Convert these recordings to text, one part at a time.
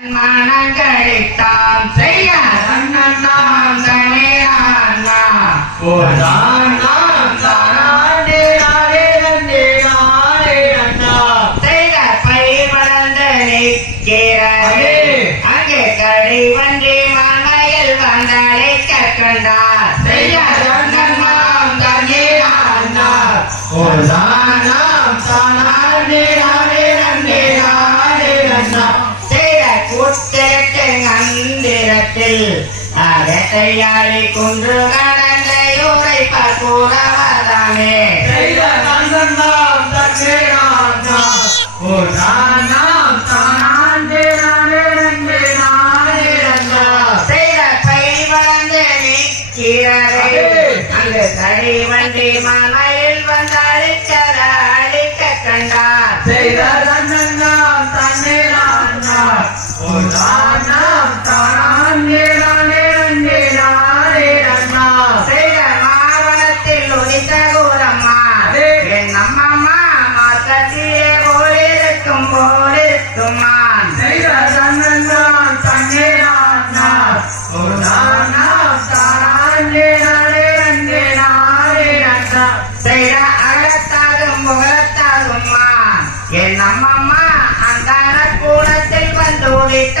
மனங்களைத்தான் செய்ய தன்னன்னாம் தனியானா செய்த பயிர் வளர்ந்து நிற்கிறது அங்கே மந்திரத்தில் அகத்தையாளி குன்று கடந்தையூரை உரைப்பார் வண்டி மனையில் வந்து அழிக்க கண்டார். செய்த மாவனத்தில் உதித்த என் அம்மம்மா அந்த கூடத்தில் வந்து உதித்த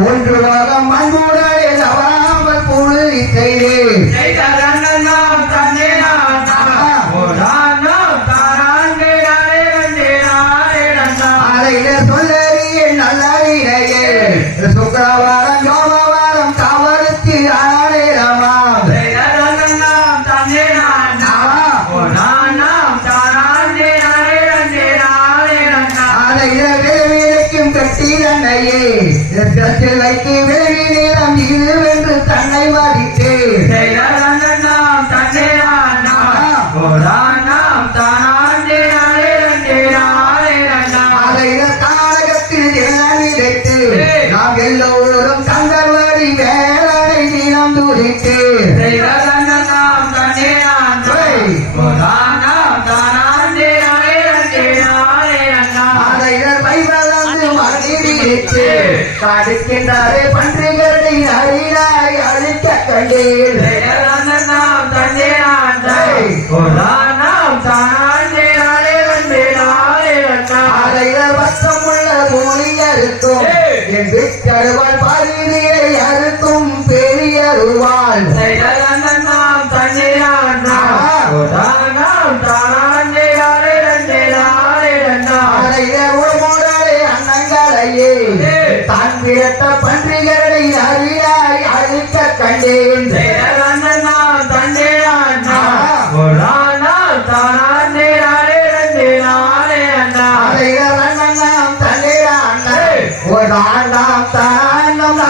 மூன்று ரத்தத்தில் வைத்து விரைவி நேரம் இதுவென்று தன்னை மதித்தே அதையில தாரகத்தில் விதைத்து நாம் எல்லோரும் தங்கள் வழி வேலனை தினம் துதித்து காடுக்கின்றாரே பன்றிகளை அறியாய் அழிக்க கண்டேன் அதையில வசமுள்ள மொழியறுக்கும் என் விட்டருவாள் பரிதியை அறுக்கும் பெரியருவாள். அதையில உடம்போடே அன்னங்களையே தான் விரட்ட பன்றிகளை அறியாய் அழிக்க கண்டேன் தன்னிட அண்ணன் ஒரு ஆண்டாம் தானம்